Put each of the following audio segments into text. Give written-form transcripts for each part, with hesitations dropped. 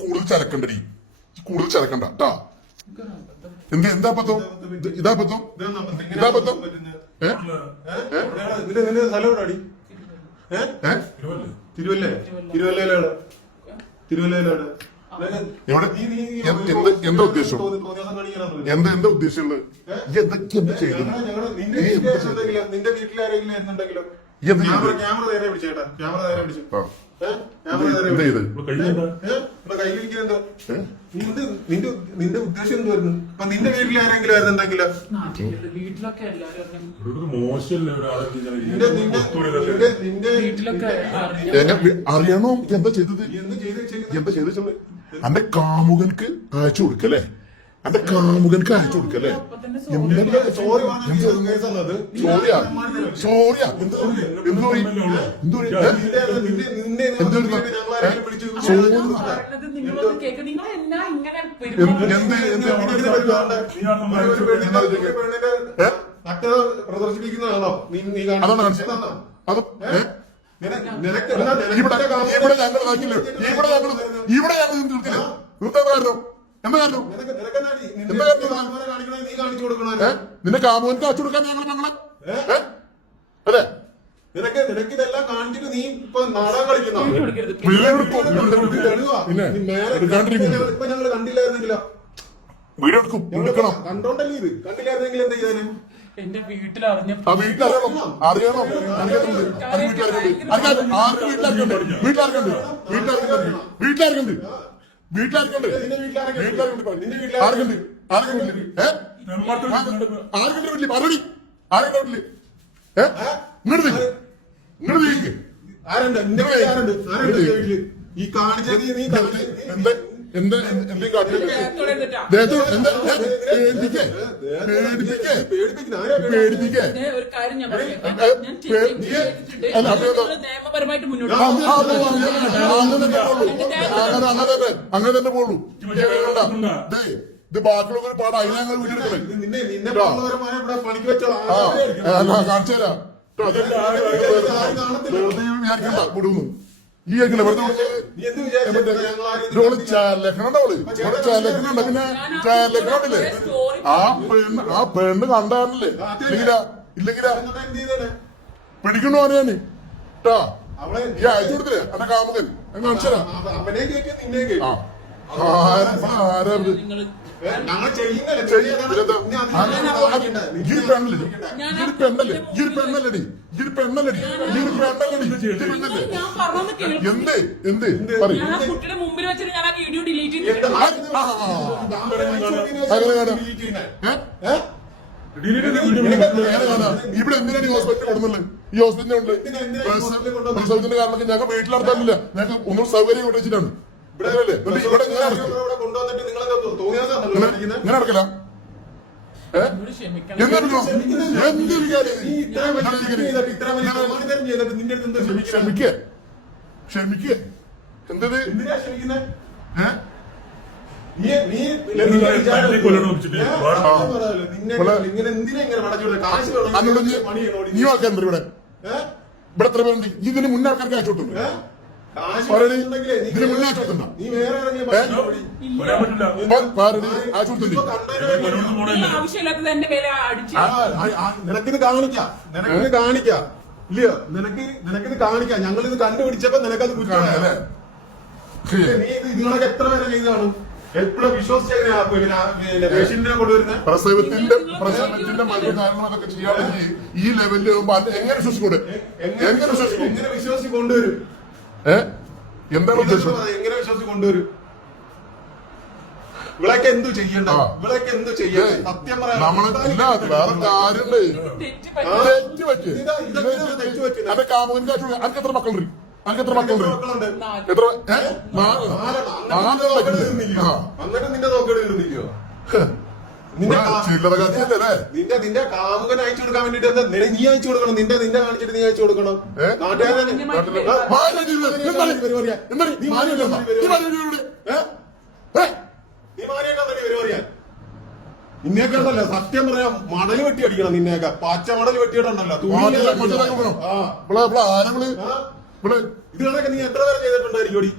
കൂടുതൽ ചരക്കണ്ടടി, കൂടുതൽ ചരക്കണ്ട കേട്ടാ. എന്താ പത്തോ ഇതാ പത്തോ ഇതാ പത്തോ എന്താ ഉദ്ദേശം? എന്താ ഉദ്ദേശമുള്ളത്? എന്തൊക്കെ എന്ത് ചെയ്തു? നിന്റെ വീട്ടിലാരെങ്കിലും എന്നുണ്ടെങ്കിലോ ക്യാമറ നേരെ പിടിച്ചേട്ടാ, ക്യാമറ നേരെ പിടിച്ചു. നിന്റെ ഉദ്ദേശം എന്തുവായിരുന്നു? അപ്പൊ നിന്റെ വീട്ടിൽ ആരെങ്കിലും ആയിരുന്നുണ്ടെങ്കിലോ? അറിയണോ എന്താ ചെയ്തത്? എന്താ ചെയ്തത്? അന്റെ കാമുകൻക്ക് അയച്ചു കൊടുക്കല്ലേ? അന്റെ കാമുകൻക്ക് അയച്ചു കൊടുക്കല്ലേ? സോറിയാ പ്രദർശിപ്പിക്കുന്നതാണോ അതാണ് കാണിച്ചത്? അത് ഇവിടെ ഞങ്ങൾ നോക്കില്ല, ഇവിടെ ഞങ്ങൾ നിർത്തില്ല. നിർത്താൻ കാരണം എന്താ കാരണം? നിന്റെ കാമുകൻക്ക് അയച്ചു കൊടുക്കാൻ ഞങ്ങളെ അല്ലേ? നിനക്ക് ഇതെല്ലാം കാണിച്ചിട്ട് നീ ഇപ്പൊ നാടകം കളിക്കുന്ന ഇപ്പൊ ഞങ്ങള് കണ്ടില്ലായിരുന്നെങ്കിലോ? വീഡിയോ എടുക്കണം. കണ്ടോണ്ടല്ലേ ഇത്? കണ്ടില്ലായിരുന്നെങ്കിൽ എന്താ ചെയ്തേനെ? എന്റെ വീട്ടിൽ അറിഞ്ഞപ്പോ ഈ കാണിച്ചത് നീ ഒരു കാര്യം ഞാൻ നിയമപരമായിട്ട് മുന്നോട്ട് അങ്ങനെ തന്നെ പോളൂ. ഇത് ബാക്കിയുള്ള ഒരു പാടാ, അതിനെ ഞങ്ങൾ വീട്ടിലെടുക്കണേ. പണിക്ക് വെച്ചോ കാണിച്ചു തരാം. വിചാരിക്കണ്ട വിടുന്നു. ഈ ചാലക്കണുണ്ടോള്, ചാലക്കണുണ്ട്. പിന്നെ ചാലക്കണില്ലേ ആ പെണ്ണ് കണ്ടാറില്ലേ? ഇല്ലെങ്കിലാ പിടിക്കണു പറയാന് കേട്ടാ. ഈ അയച്ചു കൊടുത്തില്ലേ എന്റെ കാമുകൻ? കാണിച്ചു തരാം. ആരാത്? എന്ത് എന്ത് പറയും? കുട്ടിയുടെ മുമ്പിൽ വെച്ചിട്ട് ഞാൻ ആ വീഡിയോ ഡിലീറ്റ് ചെയ്തു. ഇവിടെ എന്തിനാണ് ഈ ഹോസ്പിറ്റലിൽ കൊടുക്കുന്നത്? ഈ ഹോസ്പിറ്റലുണ്ട് പ്രസവത്തിന്റെ കാരണം ഞങ്ങൾ വീട്ടിൽ നടത്താനില്ല. ഞങ്ങൾക്ക് ഒന്നും സൗകര്യം ഇവിടെ വെച്ചിട്ടാണ്. ഇവിടെ ഇങ്ങനെ നടക്കില്ല. ക്ഷമിക്കേ എന്തത്? നീ ആൾക്കാർ ഇവിടെ ഇവിടെ എത്ര പേരുണ്ട്? ഇതിന് മുന്നേ ആൾക്കാർക്ക് അയച്ചു കൊടുത്തു. ഇതിന് മുന്നേ അയച്ചു കൊടുത്തിട്ടുണ്ടോ? നിനക്കിത് കാണിക്കാം, നിനക്കിത് കാണിക്കാം. ഇല്ലയോ? നിനക്കിത് കാണിക്കാം. ഞങ്ങളിത് കണ്ടുപിടിച്ചപ്പോ നിനക്കത് കുറ്റമാണ്. നീ നിങ്ങളൊക്കെ എത്ര പേരെ ചെയ്തതാണ്? എപ്പോഴും വിശ്വസിച്ചതിനെ പേഷ്യന്റിനെ കൊണ്ടുവരുന്നത്? പ്രസവത്തിന്റെ മറ്റു കാരണം അതൊക്കെ ചെയ്യാണെങ്കിൽ ഈ ലെവലിൽ എങ്ങനെ വിശ്വസിക്കൂടെ? എങ്ങനെ വിശ്വസിച്ച് കൊണ്ടുവരും? എന്താണ് ഉദ്ദേശം? എങ്ങനെ വിശ്വസിച്ച് കൊണ്ടുവരും? ഇവിടൊക്കെ എന്തു ചെയ്യണ്ട? ഇവിടൊക്കെ എന്തു ചെയ്യാൻ? സത്യം പറയാം. വേറെ കാര്യണ്ട്. എന്റെ കാമുകൻ അനക്ക് എത്ര മക്കളുണ്ട്? അനക്കെത്ര മക്കളുണ്ട്? എത്ര? എന്നിട്ട് നിന്റെ നോക്കേണ്ടി വരുന്നില്ലയോ? നിന്റെ കാമുകൻ അയച്ചു കൊടുക്കാൻ വേണ്ടിട്ട് നീ അയച്ചു കൊടുക്കണം. നിന്റെ കാണിച്ചിട്ട് നീ അയച്ചു കൊടുക്കണം. നിന്നെയൊക്കെ ഉണ്ടല്ലോ സത്യം പറയാം, മണല് വെട്ടി അടിക്കണം. നിന്നെയൊക്കെ പച്ച മണല് വെട്ടിയിട്ടുണ്ടല്ലോ. ഇത് കണക്കെ നീ എത്ര പേരെ ചെയ്തിട്ടുണ്ടായിരിക്കും?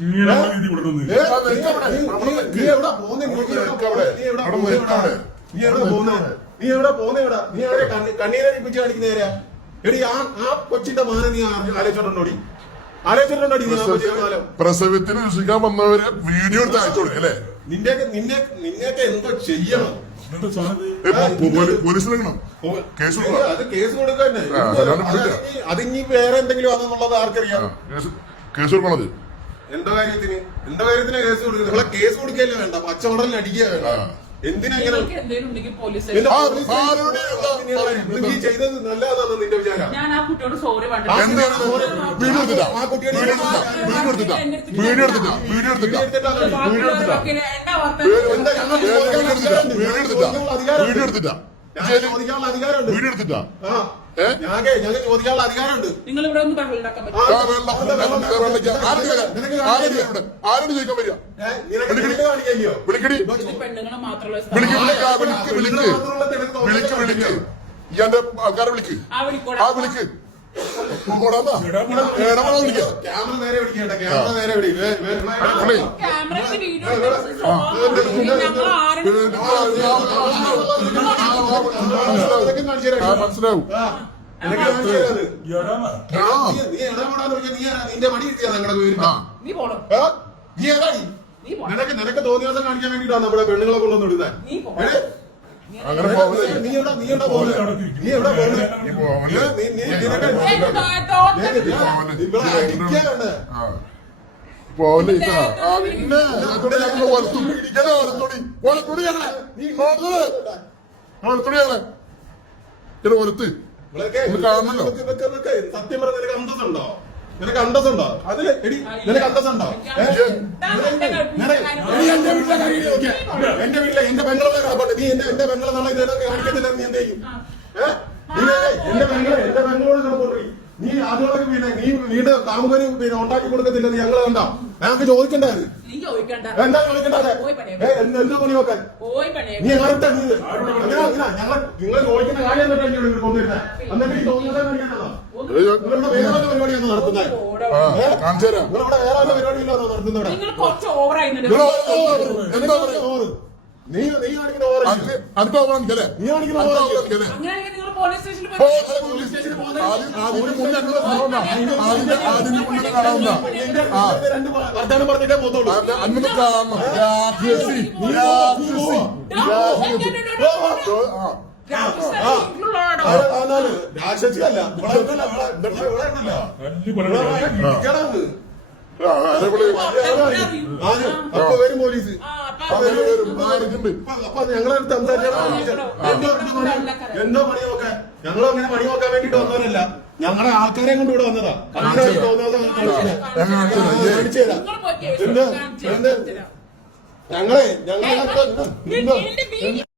നീ എവിടെ പോകുന്നെ? നീ എവിടെ പോകുന്നെ? നീ എവിടെ കണ്ണീരടിപ്പിച്ച് കാണിക്കുന്ന നേരാ? എടി ആ കൊച്ചിന്റെ മാനം നീ ആലോചിച്ചോണ്ടോടി? ആലോചിച്ചിട്ടുണ്ടോടി നീ ആ കൊച്ചിന്റെ കാലം? പ്രസവത്തിന് രക്ഷിക്കാൻ വന്നവരെ വീഡിയോ എടുത്ത് അയച്ചോളൂ അല്ലേ? നിന്നെയൊക്കെ എന്തോ ചെയ്യണം? പോലീസിലെങ്ങണം കേസ് കൊടുക്കണം. അത് കേസ് കൊടുക്കുക തന്നെ. അല്ലാണ്ട് വിടില്ല. അതിനി വേറെ എന്തെങ്കിലും ആണെന്നുള്ളത് ആർക്കറിയാം? കേസ് കൊടുക്കണത് എന്താ കാര്യത്തിന് കേസ് കൊടുക്കുന്നത്? നമ്മളെ കേസ് കൊടുക്കുകയല്ലേ വേണ്ട, പച്ചമടലിന് അടിക്കുക വേണ്ട. എന്തിനാ ഇങ്ങനെ? നിങ്ങൾക്ക് എന്തെങ്കിലും ഉണ്ടെങ്കിൽ പോലീസ് നീ ചെയ്തത് നല്ലതാണെന്ന് നിന്റെ വിചാരം? ഞാൻ ആ കുട്ടിയോട് സോറി എന്താണ് വീഡിയോ എടുത്തിട്ടാ? ആ കുട്ടിയുടെ വീഡിയോ എടുത്തിട്ടാ? വീഡിയോ എടുത്തിട്ടാ? വീഡിയോ എടുത്തിട്ടാ? വീഡിയോ എടുത്തിട്ടാ? വീഡിയോ എടുത്തിട്ടാ? ചോദിക്കാനുള്ള അധികാരമുണ്ട്. വീഡിയോ എടുത്തിട്ടാ? ഞങ്ങൾക്ക് ചോദിക്കാനുള്ള അധികാരമുണ്ട്. നിങ്ങൾ ഇവിടെ ഒന്ന് ബഹളുണ്ടാക്കാൻ പറ്റും. ആരോട് ചോദിക്കാൻ വരിക? നിനക്ക് കാണിക്കോ? വിളിക്കടി, പെണ്ണുങ്ങളെ മാത്രമുള്ള വിളിക്ക്, വിളിക്ക്. ഈ എന്റെ ആൾക്കാരെ വിളിക്ക്. ആ വിളിക്കോടെ. ആ വിളിക്ക്. വിളിക്ക. ക്യാമറ നേരെ പിടിക്കണ്ട, ക്യാമറ നേരെ പിടി. ക്യാമറയിൽ വീഡിയോ ഞങ്ങൾ ആരും മനസ്സിലാവും. നിന്റെ മടി കിട്ടിയാ ഞങ്ങളുടെ വീട്ടിൽ? നീ പോണം. നീ ഏതാടി? നീ പോണം. നിനക്ക് തോന്നിയ ദിവസം കാണിക്കാൻ വേണ്ടിട്ടാണ് നമ്മുടെ പെണ്ണുങ്ങളെ കൊണ്ടുവന്ന് വിടുന്നത്. നീ പോണം. അങ്ങനെ പോവല്ലേ? നീ എവിടെ പോകുന്നത്? ഇവിടെ അടിക്കാനുണ്ട്. പോലെ പിന്നെ വളർത്തും വളർത്തുടി ഞങ്ങളെ ഒലത്ത് കാണണല്ലോ. സത്യം പറഞ്ഞ നിനക്ക് അന്തസ്സുണ്ടോ? നിനക്ക് അന്തസ്സുണ്ടോ? അതില് എടി നിനക്ക് അന്തസ്സുണ്ടോ? എന്റെ വീട്ടിലെ എന്റെ പെങ്ങളെ കാപ്പാട്ട് നീ എന്റെ പെങ്ങളെ നാളെ ഇതിനൊക്കെ കാണിക്കത്തില്ല. നീ എന്ത് ചെയ്യും? എന്റെ പെങ്ങളോട് കിടപ്പുണ്ടി. നീ ആദ്യമൊക്കെ നീ വീട് കാമുകന് ഉണ്ടാക്കി കൊടുക്കത്തില്ലെന്ന് ഞങ്ങള് കണ്ടോ? ഞങ്ങൾക്ക് ചോദിക്കണ്ടായിരുന്നു. നീ ചോദിക്കണ്ട. എന്താ ചോദിക്കണ്ടാതെ? എന്താ പണി നോക്കാൻ? നീ ആരുടെ നിങ്ങൾ ചോദിക്കുന്ന കാര്യം എന്നിട്ട് കൊണ്ടുവരുന്നത്? എന്നിട്ട് ഈ തോന്നുന്നത് കാണിക്കാനാണോ? നിങ്ങളുടെ വേറെ വല്ല പരിപാടിയാണോ നടത്തുന്നത്? കാണിച്ചു തരാം. നിങ്ങളിവിടെ വേറെ വല്ല പരിപാടിയിലാണോ നടത്തുന്നത്? നിങ്ങൾ കുറച്ച് ഓവറായി. എന്താ പറയാ? നീ കാണിക്കുന്ന ഓവർ. അടുത്ത ഓവറാണിക്കല്ലേ? നീ കാണിക്കുന്ന ഓവർ. അങ്ങനെയാണെങ്കിൽ നിങ്ങൾ പോലീസ് സ്റ്റേഷനിൽ രണ്ട് വർത്താനം പറഞ്ഞിട്ടേ പോകത്തുള്ളൂ. അന്നൊന്ന് കാണണം. രാക്ഷസി അല്ല അപ്പൊ വരും പോലീസ്. അപ്പൊ ഞങ്ങളടുത്ത് എന്തോ പണി നോക്കാൻ? ഞങ്ങളും അങ്ങനെ പണി നോക്കാൻ വേണ്ടിട്ട് വന്നവരല്ല, ഞങ്ങളെ ആൾക്കാരെ കൊണ്ട് ഇവിടെ വന്നതാ. ഞങ്ങളെ